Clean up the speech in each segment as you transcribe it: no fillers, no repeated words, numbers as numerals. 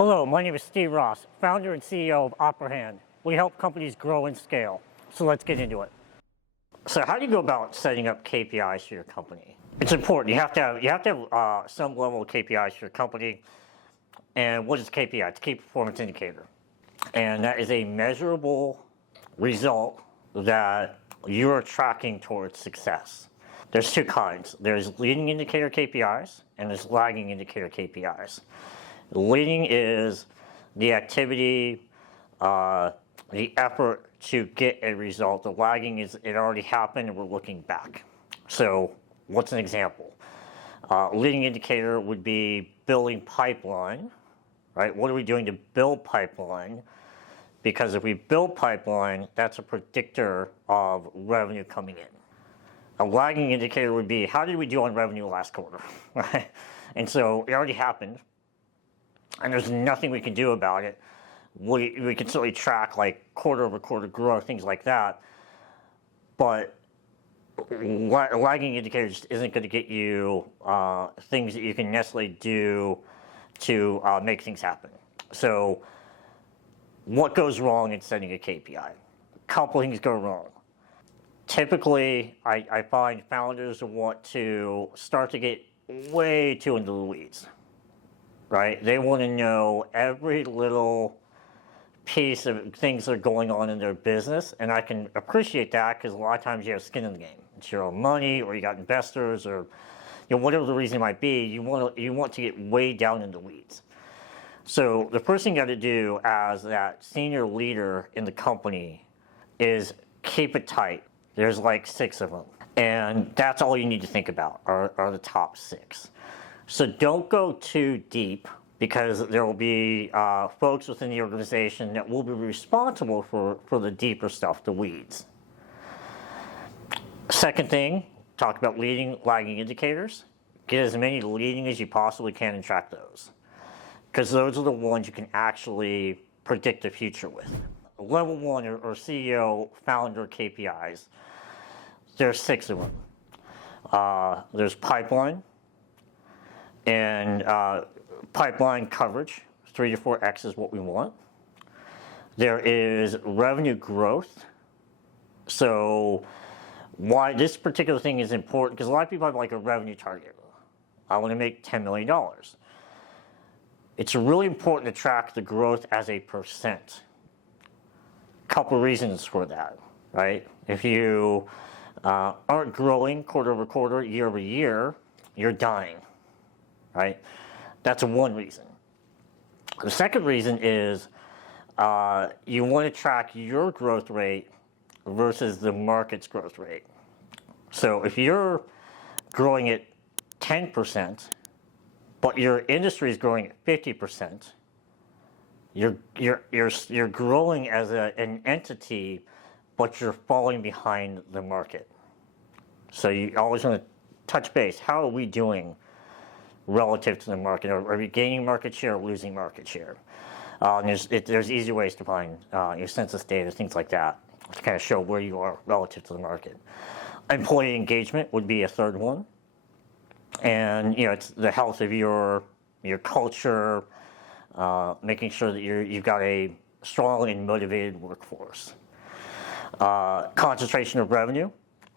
Hello, my name is Steve Ross, founder and CEO of OperHand. We help companies grow and scale. So let's get into it. So how do you go about setting up KPIs for your company? It's important. You have to have some level of KPIs for your company. And what is KPI? It's key performance indicator. And that is a measurable result that you are tracking towards success. There's two kinds. There's leading indicator KPIs and there's lagging indicator KPIs. Leading is the activity, the effort to get a result. The lagging is it already happened and we're looking back. So what's an example? Leading indicator would be building pipeline, right? What are we doing to build pipeline? Because if we build pipeline, that's a predictor of revenue coming in. A lagging indicator would be, how did we do on revenue last quarter, right? And so it already happened, and there's nothing we can do about it. We can certainly track like quarter over quarter growth, things like that, but lagging indicator just isn't going to get you things that you can necessarily do to make things happen. So what goes wrong in setting a KPI? A couple things go wrong. Typically, I find founders want to start to get way too into the weeds, right? They want to know every little piece of things that are going on in their business, and I can appreciate that because a lot of times you have skin in the game. It's your own money, or you got investors, or whatever the reason might be. You want to get way down in the weeds. So the first thing you got to do as that senior leader in the company is keep it tight. There's like 6 of them, and that's all you need to think about are the top 6. So don't go too deep, because there will be folks within the organization that will be responsible for the deeper stuff, the weeds. Second thing, talk about leading, lagging indicators. Get as many leading as you possibly can and track those, because those are the ones you can actually predict the future with. Level 1 or CEO founder KPIs, there's 6 of them. There's pipeline, and pipeline coverage, 3 to 4x is what we want. There is revenue growth. So why this particular thing is important, because a lot of people have like a revenue target. I want to make $10 million. It's really important to track the growth as a percent. Couple reasons for that, right? If you aren't growing quarter over quarter, year over year, you're dying, right? That's one reason. The second reason is you want to track your growth rate versus the market's growth rate. So if you're growing at 10%, but your industry is growing at 50%, you're growing as an entity, but you're falling behind the market. So you always want to touch base. How are we doing relative to the market? Are we gaining market share or losing market share? There's easy ways to find your census data, things like that, to kind of show where you are relative to the market. Employee engagement would be a third one. And it's the health of your culture, making sure that you've got a strong and motivated workforce. Concentration of revenue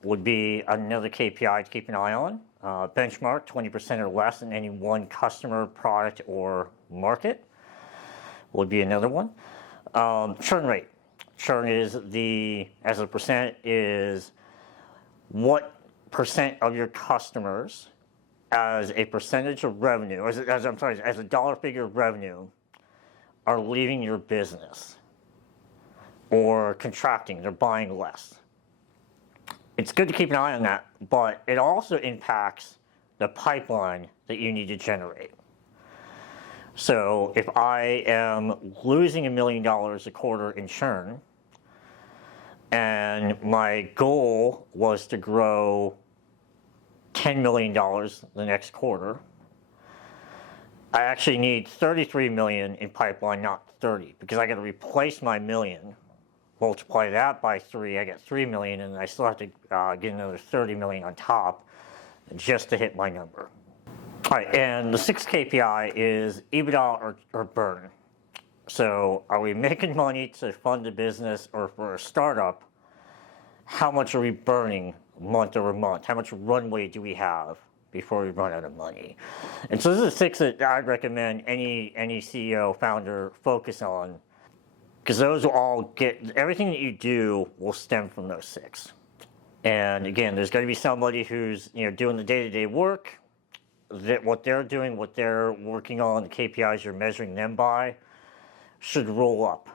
would be another KPI to keep an eye on. Benchmark 20% or less in any one customer, product, or market would be another one. Churn rate. Churn is as a percent, is what percent of your customers as a percentage of revenue, as a dollar figure of revenue, are leaving your business or contracting, they're buying less. It's good to keep an eye on that, but it also impacts the pipeline that you need to generate. So if I am losing $1 million a quarter in churn, and my goal was to grow $10 million the next quarter, I actually need $33 million in pipeline, not 30, because I got to replace my million, multiply that by 3, I get $3 million, and I still have to get another $30 million on top just to hit my number. All right, and the sixth KPI is EBITDA or burn. So are we making money to fund the business, or for a startup, how much are we burning month over month? How much runway do we have before we run out of money? And so this is 6 that I'd recommend any CEO, founder focus on, because those will all everything that you do will stem from those 6. And again, there's going to be somebody who's doing the day-to-day work, that what they're doing, what they're working on, the KPIs you're measuring them by, should roll up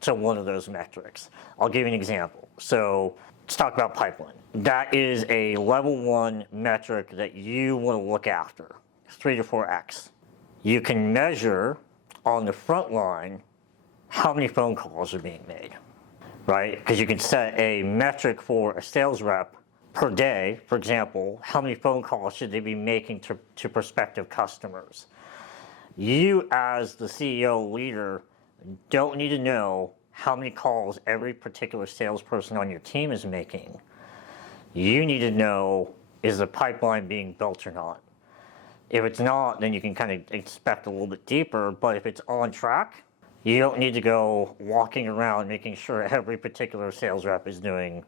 to one of those metrics. I'll give you an example. So let's talk about pipeline. That is a level 1 metric that you want to look after, 3 to 4x. You can measure on the front line how many phone calls are being made, right? Because you can set a metric for a sales rep per day. For example, how many phone calls should they be making to prospective customers? You, as the CEO leader, don't need to know how many calls every particular salesperson on your team is making. You need to know, is the pipeline being built or not? If it's not, then you can kind of inspect a little bit deeper, but if it's on track, you don't need to go walking around making sure every particular sales rep is doing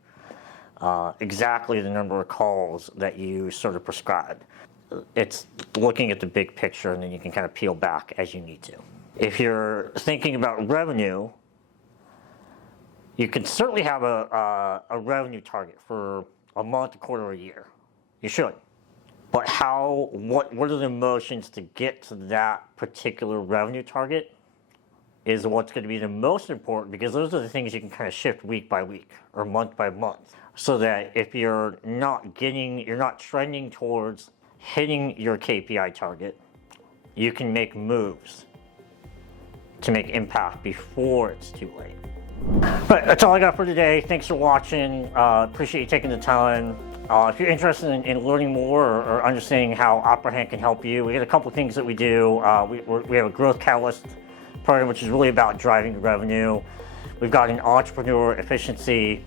exactly the number of calls that you sort of prescribed. It's looking at the big picture, and then you can kind of peel back as you need to. If you're thinking about revenue, you can certainly have a revenue target for a month, a quarter, or a year. You should. But what are the motions to get to that particular revenue target is what's going to be the most important, because those are the things you can kind of shift week by week or month by month. So that if you're not trending towards hitting your KPI target, you can make moves to make impact before it's too late. But that's all I got for today. Thanks for watching. Appreciate you taking the time. If you're interested in learning more or understanding how OperHand can help you, we got a couple of things that we do. We have a growth catalyst program, which is really about driving revenue. We've got an entrepreneur efficiency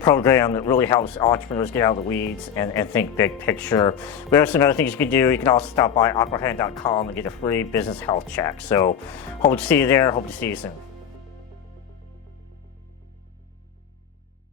program that really helps entrepreneurs get out of the weeds and think big picture. We have some other things you can do. You can also stop by OperHand.com and get a free business health check. So hope to see you there. Hope to see you soon.